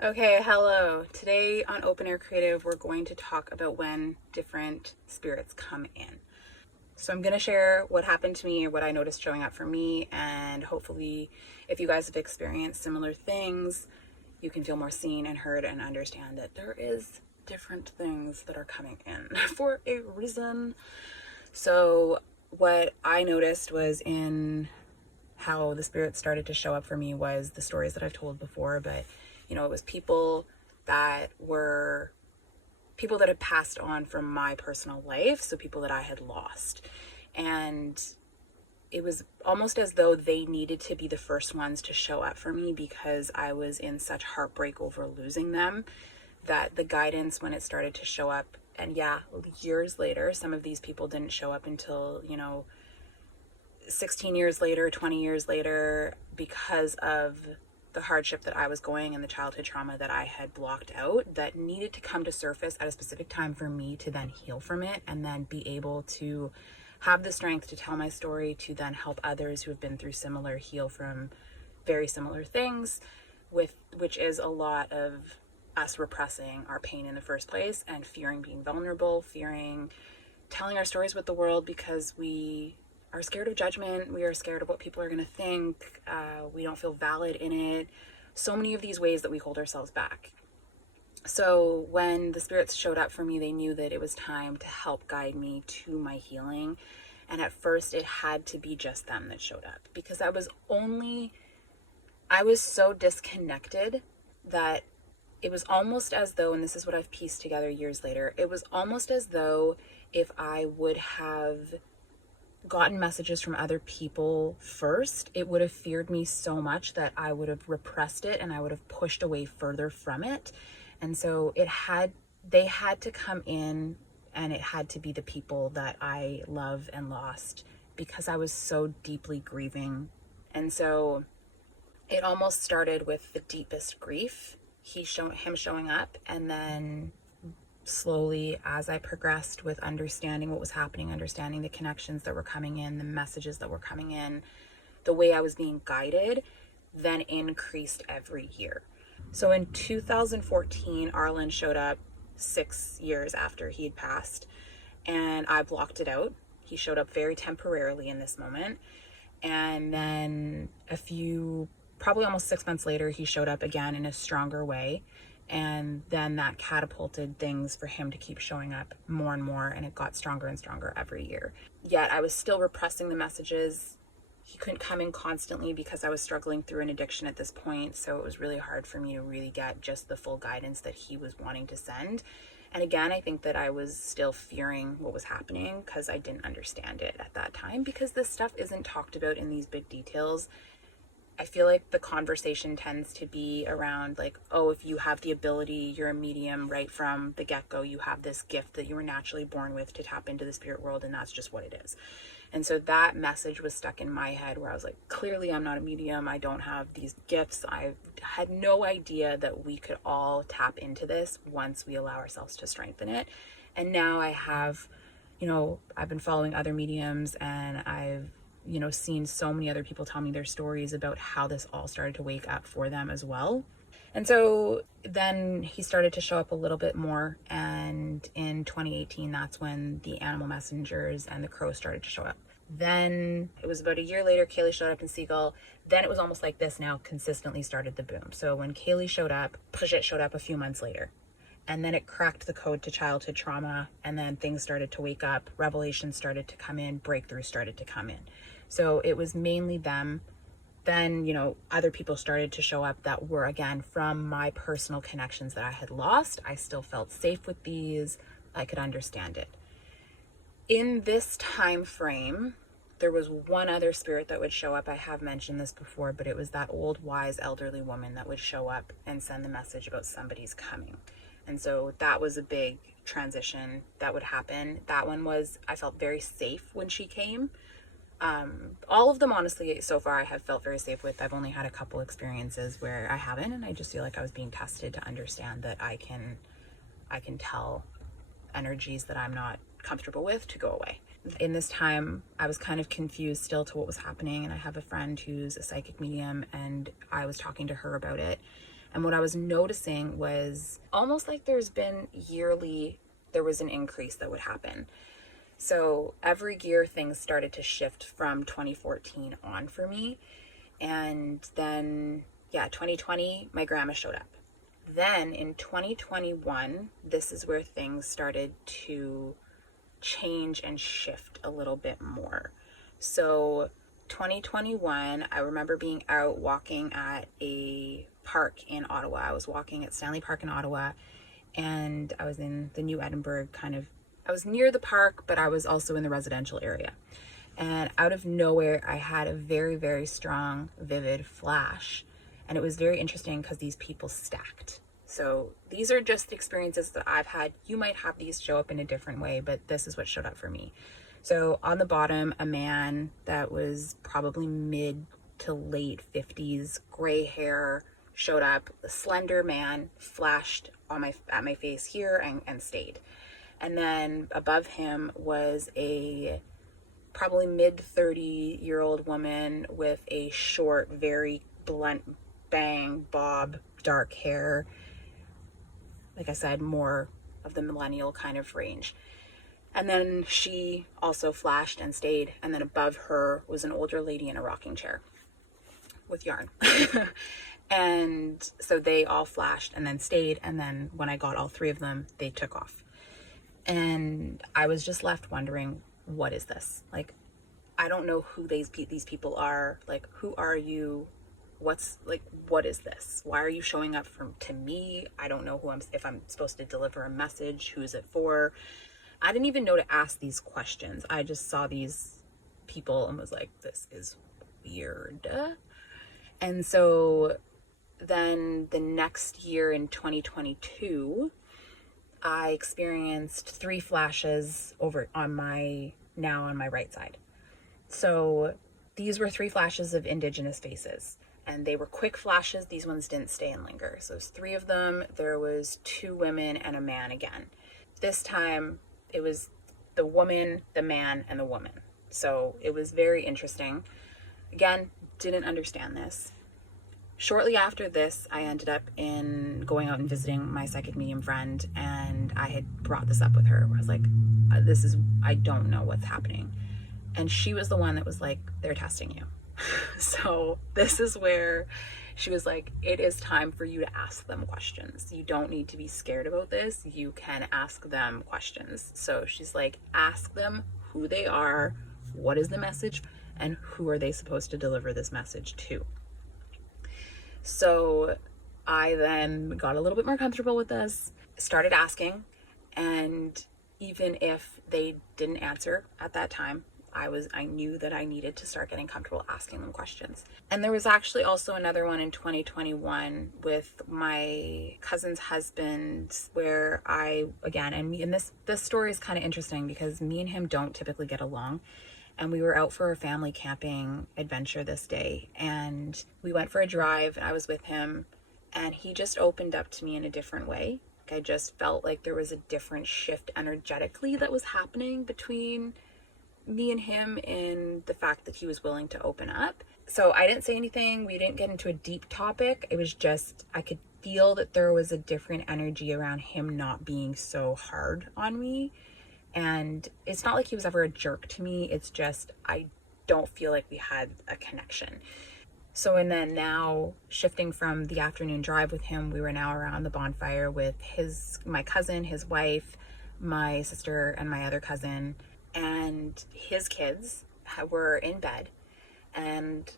Okay, hello. Today on Open Air Creative, we're going to talk about when different spirits come in. So I'm going to share what happened to me or what I noticed showing up for me, and hopefully if you guys have experienced similar things, you can feel more seen and heard and understand that there is different things that are coming in for a reason. So what I noticed was in how the spirits started to show up for me was the stories that I've told before, but it was that were people that had passed on from my personal life, so people that I had lost. And it was almost as though they needed to be the first ones to show up for me because I was in such heartbreak over losing them, that the guidance, when it started to show up, and yeah, years later, some of these people didn't show up until 16 years later, 20 years later, because of the hardship that I was going and the childhood trauma that I had blocked out, that needed to come to surface at a specific time for me to then heal from it and then be able to have the strength to tell my story, to then help others who have been through similar heal from very similar things, which is a lot of us repressing our pain in the first place and fearing being vulnerable, fearing telling our stories with the world because we are scared of judgment. We are scared of what people are going to think. We don't feel valid in it. So many of these ways that we hold ourselves back. So when the spirits showed up for me, they knew that it was time to help guide me to my healing. And at first it had to be just them that showed up, because I was so disconnected that it was almost as though, and this is what I've pieced together years later, it was almost as though if I would have gotten messages from other people first, it would have feared me so much that I would have repressed it and I would have pushed away further from it. And so they had to come in, and it had to be the people that I love and lost, because I was so deeply grieving. And so it almost started with the deepest grief, him showing up, and then slowly, as I progressed with understanding what was happening, understanding the connections that were coming in, the messages that were coming in, the way I was being guided, then increased every year. So in 2014, Arlen showed up 6 years after he had passed, and I blocked it out. He showed up very temporarily in this moment. And then probably almost 6 months later, he showed up again in a stronger way. And then that catapulted things for him to keep showing up more and more, and it got stronger and stronger every year. Yet I was still repressing the messages. He couldn't come in constantly because I was struggling through an addiction at this point, so it was really hard for me to really get just the full guidance that he was wanting to send. And again, I think that I was still fearing what was happening because I didn't understand it at that time, because this stuff isn't talked about in these big details. I feel like the conversation tends to be around like, oh, if you have the ability, you're a medium right from the get-go, you have this gift that you were naturally born with to tap into the spirit world, and that's just what it is. And so that message was stuck in my head where I was like, clearly I'm not a medium. I don't have these gifts. I had no idea that we could all tap into this once we allow ourselves to strengthen it. And now I have, I've been following other mediums, and I've seen so many other people tell me their stories about how this all started to wake up for them as well. And so then he started to show up a little bit more. And in 2018, that's when the animal messengers and the crow started to show up. Then it was about a year later, Kaylee showed up in Seagull. Then it was almost like this now consistently started the boom. So when Kaylee showed up, Brigitte showed up a few months later. And then it cracked the code to childhood trauma. And then things started to wake up. Revelations started to come in. Breakthroughs started to come in. So it was mainly them. Then, other people started to show up that were, again, from my personal connections that I had lost. I still felt safe with these. I could understand it. In this time frame, there was one other spirit that would show up. I have mentioned this before, but it was that old, wise, elderly woman that would show up and send the message about somebody's coming. And so that was a big transition that would happen. That one I felt very safe when she came. All of them, honestly, so far I have felt very safe with. I've only had a couple experiences where I haven't, and I just feel like I was being tested to understand that I can tell energies that I'm not comfortable with to go away. In this time, I was kind of confused still to what was happening, and I have a friend who's a psychic medium, and I was talking to her about it. And what I was noticing was almost like there was an increase that would happen. So every year things started to shift from 2014 on for me. And then, 2020, my grandma showed up. Then in 2021, this is where things started to change and shift a little bit more. So 2021, I remember being out walking at a park in Ottawa. I was walking at Stanley Park in Ottawa, and I was in the New Edinburgh I was near the park, but I was also in the residential area. And out of nowhere, I had a very, very strong, vivid flash. And it was very interesting because these people stacked. So these are just experiences that I've had. You might have these show up in a different way, but this is what showed up for me. So on the bottom, a man that was probably mid to late 50s, gray hair, showed up. A slender man flashed at my face here and stayed. And then above him was a probably mid 30-year-old woman with a short, very blunt bang bob, dark hair. Like I said, more of the millennial kind of range. And then she also flashed and stayed. And then above her was an older lady in a rocking chair with yarn. And so they all flashed and then stayed. And then when I got all three of them, they took off. And I was just left wondering, what is this? Like, I don't know who these people are. Like, who are you? What is this? Why are you showing up to me? I don't know if I'm supposed to deliver a message. Who is it for? I didn't even know to ask these questions. I just saw these people and was like, this is weird. And so then the next year in 2022, I experienced 3 flashes on my right side. So these were 3 flashes of Indigenous faces, and they were quick flashes. These ones didn't stay and linger. So it was 3 of them. There was 2 women and a man again. This time it was the woman, the man, and the woman. So it was very interesting. Again, didn't understand this. Shortly after this, I ended up going out and visiting my psychic medium friend, and I had brought this up with her. I was like, I don't know what's happening. And she was the one that was like, they're testing you. So this is where she was like, it is time for you to ask them questions. You don't need to be scared about this. You can ask them questions. So she's like, ask them who they are, what is the message, and who are they supposed to deliver this message to. So I then got a little bit more comfortable with this, started asking, and even if they didn't answer at that time, I knew that I needed to start getting comfortable asking them questions. And there was actually also another one in 2021 with my cousin's husband where this story is kind of interesting because me and him don't typically get along. And we were out for a family camping adventure this day, and we went for a drive, and I was with him, and he just opened up to me in a different way. I just felt like there was a different shift energetically that was happening between me and him, in the fact that he was willing to open up. So I didn't say anything. We didn't get into a deep topic. It was just, I could feel that there was a different energy around him not being so hard on me. And it's not like he was ever a jerk to me. It's just, I don't feel like we had a connection. So, and then now shifting from the afternoon drive with him, we were now around the bonfire with my cousin, his wife, my sister, and my other cousin, and his kids were in bed. And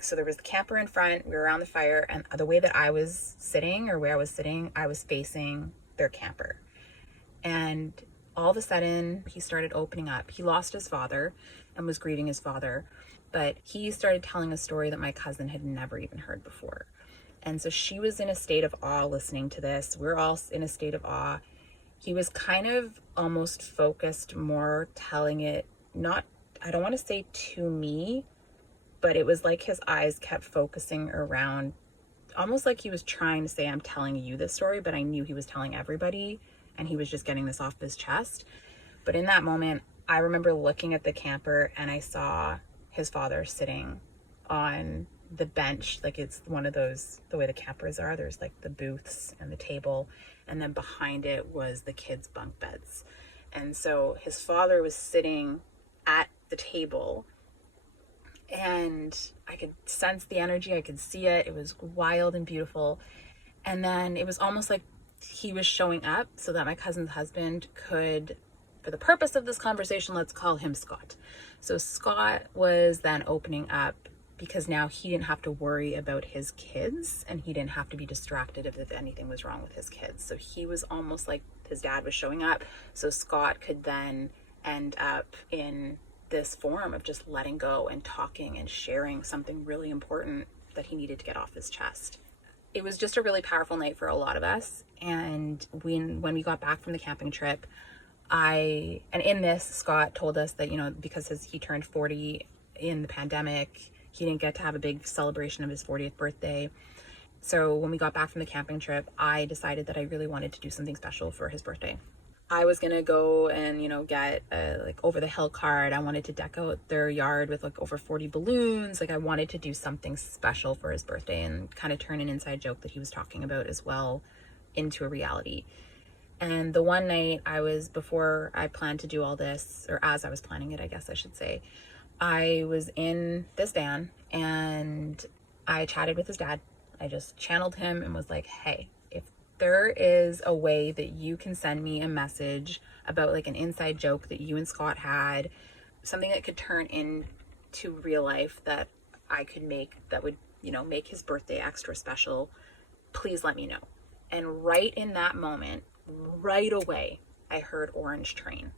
so there was the camper in front, we were around the fire, and the way that I was sitting, or where I was sitting, I was facing their camper. And all of a sudden, he started opening up. He lost his father and was grieving his father, but he started telling a story that my cousin had never even heard before. And so she was in a state of awe listening to this. We're all in a state of awe. He was kind of almost focused more telling it, I don't want to say to me, but it was like his eyes kept focusing around, almost like he was trying to say, I'm telling you this story, but I knew he was telling everybody. And he was just getting this off his chest. But in that moment, I remember looking at the camper and I saw his father sitting on the bench, like it's one of those, the way the campers are, there's like the booths and the table, and then behind it was the kids' bunk beds. And so his father was sitting at the table, and I could sense the energy, I could see it. It was wild and beautiful. And then it was almost like he was showing up so that my cousin's husband could, for the purpose of this conversation, let's call him Scott. So Scott was then opening up, because now he didn't have to worry about his kids, and he didn't have to be distracted if anything was wrong with his kids. So he was almost like his dad was showing up, so Scott could then end up in this form of just letting go and talking and sharing something really important that he needed to get off his chest. It was just a really powerful night for a lot of us. And when we got back from the camping trip, and in this, Scott told us that, because he turned 40 in the pandemic, he didn't get to have a big celebration of his 40th birthday. So when we got back from the camping trip, I decided that I really wanted to do something special for his birthday. I was gonna go and, get a like over the hill card. I wanted to deck out their yard with like over 40 balloons. Like I wanted to do something special for his birthday and kind of turn an inside joke that he was talking about as well into a reality. And the one night before I planned to do all this, or as I was planning it, I guess I should say, I was in this van and I chatted with his dad. I just channeled him and was like, hey, if there is a way that you can send me a message about like an inside joke that you and Scott had, something that could turn into real life that I could make, that would, make his birthday extra special, please let me know. And right in that moment, right away, I heard Orange Train.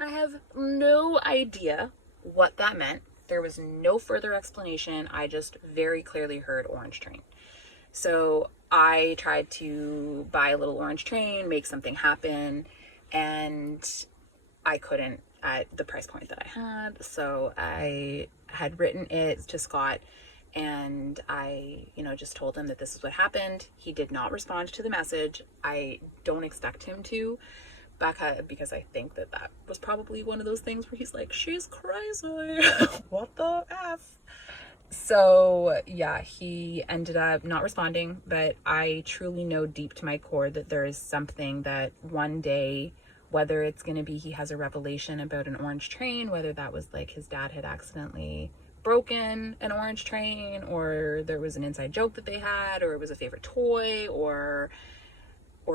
I have no idea what that meant. There was no further explanation. I just very clearly heard Orange Train. So I tried to buy a little orange train, make something happen, and I couldn't at the price point that I had. So I had written it to Scott, and I, just told him that this is what happened. He did not respond to the message. I don't expect him to, because I think that was probably one of those things where he's like, she's crazy. What the F? So yeah, he ended up not responding, but I truly know deep to my core that there is something that one day, whether it's going to be he has a revelation about an orange train, whether that was like his dad had accidentally broken an orange train, or there was an inside joke that they had, or it was a favorite toy, or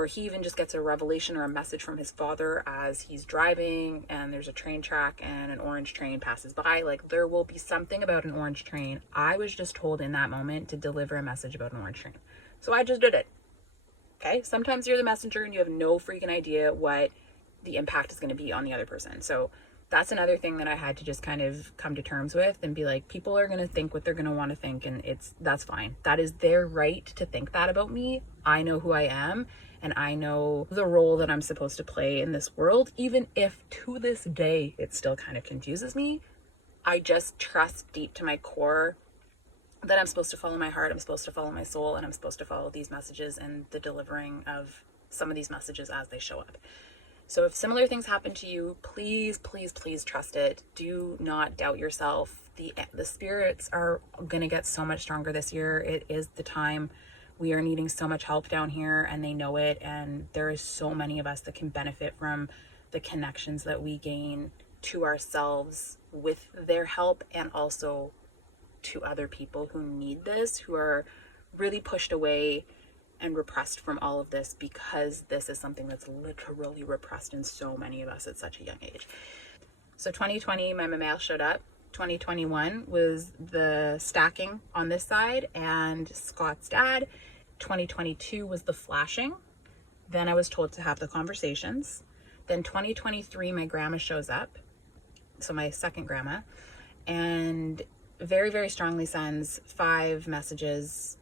he even just gets a revelation or a message from his father as he's driving and there's a train track and an orange train passes by. Like, there will be something about an orange train. I was just told in that moment to deliver a message about an orange train. So I just did it. Okay? Sometimes you're the messenger and you have no freaking idea what the impact is going to be on the other person. So that's another thing that I had to just kind of come to terms with and be like, people are going to think what they're going to want to think, and that's fine. That is their right to think that about me. I know who I am, and I know the role that I'm supposed to play in this world, even if to this day it still kind of confuses me. I just trust deep to my core that I'm supposed to follow my heart, I'm supposed to follow my soul, and I'm supposed to follow these messages and the delivering of some of these messages as they show up. So if similar things happen to you, please, please, please trust it. Do not doubt yourself. The spirits are going to get so much stronger this year. It is the time. We are needing so much help down here, and they know it. And there is so many of us that can benefit from the connections that we gain to ourselves with their help, and also to other people who need this, who are really pushed away and repressed from all of this, because this is something that's literally repressed in so many of us at such a young age. So 2020, my mammal showed up. 2021 was the stacking on this side and Scott's dad. 2022 was the flashing. Then I was told to have the conversations. Then 2023, my grandma shows up. So my second grandma, and very, very strongly sends 5 messages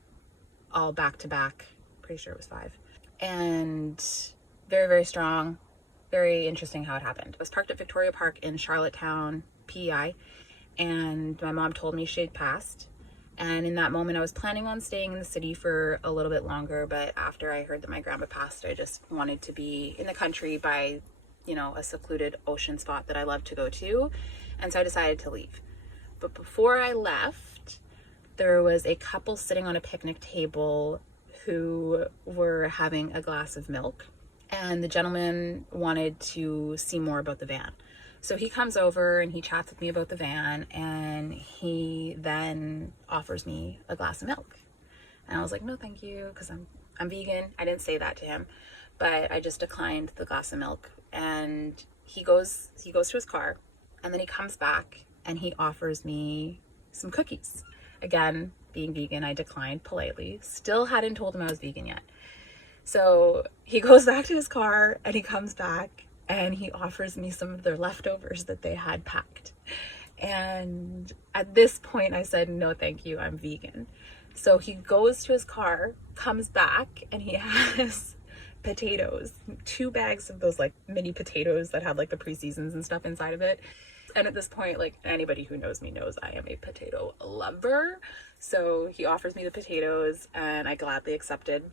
all back to back. Pretty sure it was 5. And very, very strong. Very interesting how it happened. I was parked at Victoria Park in Charlottetown, PEI, and my mom told me she'd passed. And in that moment, I was planning on staying in the city for a little bit longer, but after I heard that my grandma passed, I just wanted to be in the country by, a secluded ocean spot that I love to go to. And so I decided to leave. But before I left, there was a couple sitting on a picnic table who were having a glass of milk, and the gentleman wanted to see more about the van. So he comes over and he chats with me about the van, and he then offers me a glass of milk. And I was like, no, thank you, because I'm vegan. I didn't say that to him, but I just declined the glass of milk. And he goes to his car, and then he comes back and he offers me some cookies. Again, being vegan, I declined politely. Still hadn't told him I was vegan yet. So he goes back to his car and he comes back and he offers me some of their leftovers that they had packed. And at this point I said, no, thank you, I'm vegan. So he goes to his car, comes back, and he has potatoes, 2 bags of those like mini potatoes that have like the pre-seasons and stuff inside of it. And at this point, like, anybody who knows me knows I am a potato lover. So he offers me the potatoes and I gladly accepted.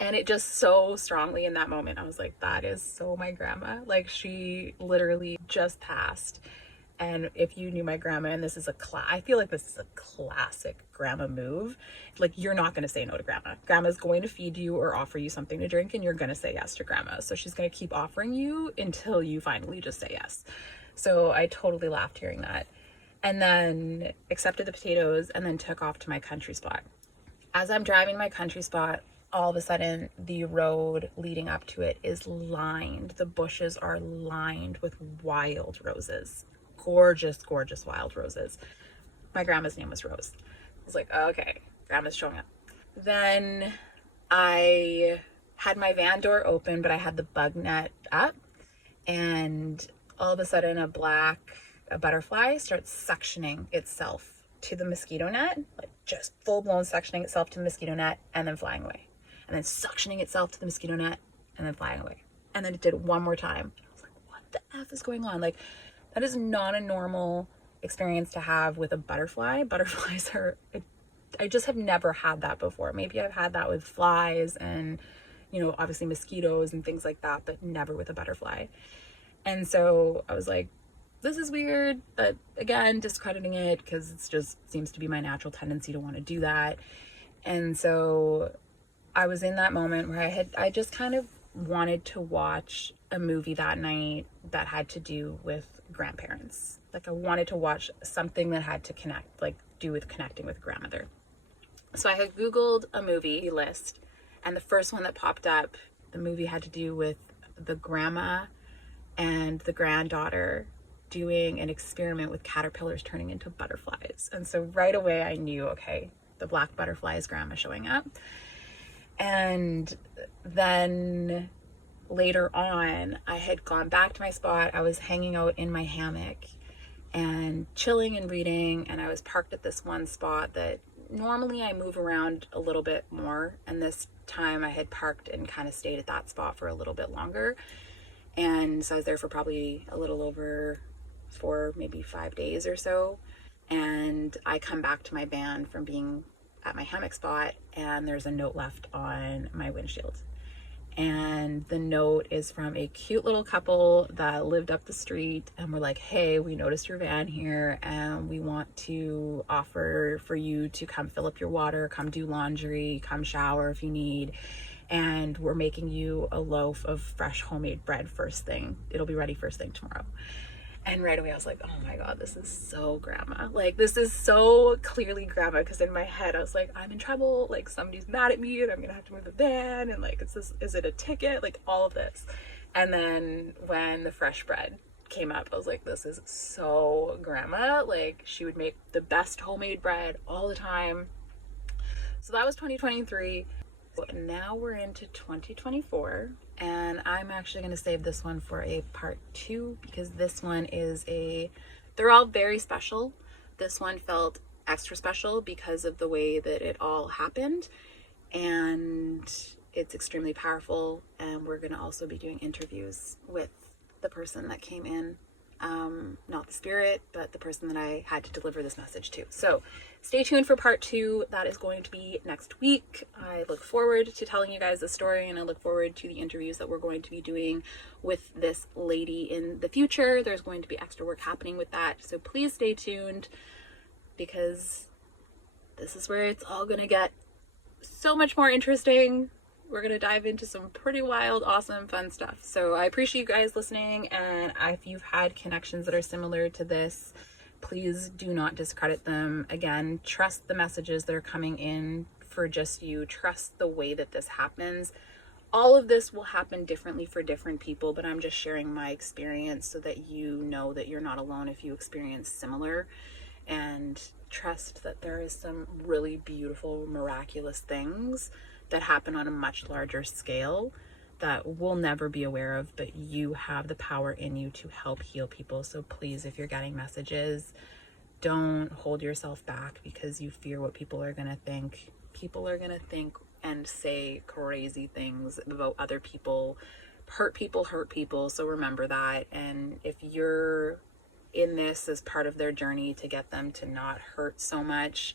And it just so strongly in that moment, I was like, that is so my grandma. Like, she literally just passed. And if you knew my grandma, and this is I feel like this is a classic grandma move. Like, you're not going to say no to grandma. Grandma's going to feed you or offer you something to drink, and you're going to say yes to grandma. So she's going to keep offering you until you finally just say yes. So I totally laughed hearing that. And then accepted the potatoes and then took off to my country spot. As I'm driving my country spot, all of a sudden the road leading up to it is lined. The bushes are lined with wild roses. Gorgeous, gorgeous wild roses. My grandma's name was Rose. I was like, oh, okay, grandma's showing up. Then I had my van door open, but I had the bug net up, and all of a sudden a butterfly starts suctioning itself to the mosquito net, like just full blown suctioning itself to the mosquito net and then flying away. And then suctioning itself to the mosquito net and then flying away. And then it did it one more time. I was like, what the F is going on? Like, that is not a normal experience to have with a butterfly. Butterflies are, I just have never had that before. Maybe I've had that with flies and, you know, obviously mosquitoes and things like that, but never with a butterfly. And so I was like, this is weird, but again, discrediting it because it just seems to be my natural tendency to want to do that. And so I was in that moment where I just kind of wanted to watch a movie that night that had to do with grandparents. Like, I wanted to watch something that had to do with connecting with grandmother. So I had Googled a movie list, and the first one that popped up, the movie had to do with the grandma and the granddaughter doing an experiment with caterpillars turning into butterflies. And so right away I knew, okay, the black butterfly is grandma showing up. And then later on, I had gone back to my spot. I was hanging out in my hammock and chilling and reading, and I was parked at this one spot that normally I move around a little bit more, and this time I had parked and kind of stayed at that spot for a little bit longer. And so I was there for probably a little over maybe 5 days or so. And I come back to my van from being at my hammock spot, and there's a note left on my windshield. And the note is from a cute little couple that lived up the street, and we're like, hey, we noticed your van here and we want to offer for you to come fill up your water, come do laundry, come shower if you need, and we're making you a loaf of fresh homemade bread first thing. It'll be ready first thing tomorrow. And right away I was like, oh my God, this is so grandma. Like, this is so clearly grandma, because in my head I was like, I'm in trouble, like somebody's mad at me and I'm gonna have to move the van, and like, is it a ticket? Like, all of this. And then when the fresh bread came up, I was like, this is so grandma. Like, she would make the best homemade bread all the time. So that was 2023. Now we're into 2024, and I'm actually going to save this one for a part 2, because this one they're all very special. This one felt extra special because of the way that it all happened, and it's extremely powerful. And we're going to also be doing interviews with the person that came in, not the spirit, but the person that I had to deliver this message to. So stay tuned for part 2. That is going to be next week. I look forward to telling you guys the story, and I look forward to the interviews that we're going to be doing with this lady in the future. There's going to be extra work happening with that. So please stay tuned, because this is where it's all gonna get so much more interesting. We're gonna dive into some pretty wild, awesome, fun stuff. So I appreciate you guys listening, and if you've had connections that are similar to this, please do not discredit them. Again, trust the messages that are coming in for just you. Trust the way that this happens. All of this will happen differently for different people, but I'm just sharing my experience so that you know that you're not alone if you experience similar. And trust that there is some really beautiful, miraculous things that happen on a much larger scale that we'll never be aware of, but you have the power in you to help heal people. So please, if you're getting messages, don't hold yourself back because you fear what people are going to think. People are going to think and say crazy things about other people. Hurt people. So remember that. And if you're in this as part of their journey to get them to not hurt so much,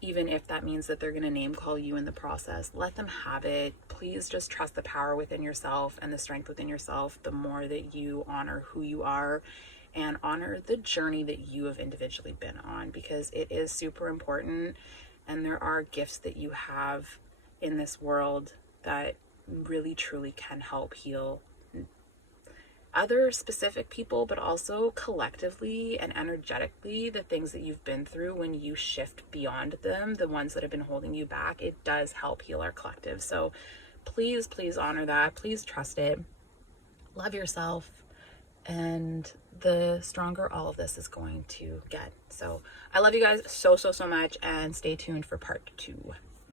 even if that means that they're going to name call you in the process, let them have it. Please just trust the power within yourself and the strength within yourself. The more that you honor who you are and honor the journey that you have individually been on, because it is super important. And there are gifts that you have in this world that really truly can help heal other specific people, but also collectively and energetically, the things that you've been through. When you shift beyond them, the ones that have been holding you back, it does help heal our collective. So please honor that. Please trust it. Love yourself. And the stronger all of this is going to get. So I love you guys so much, and stay tuned for part 2.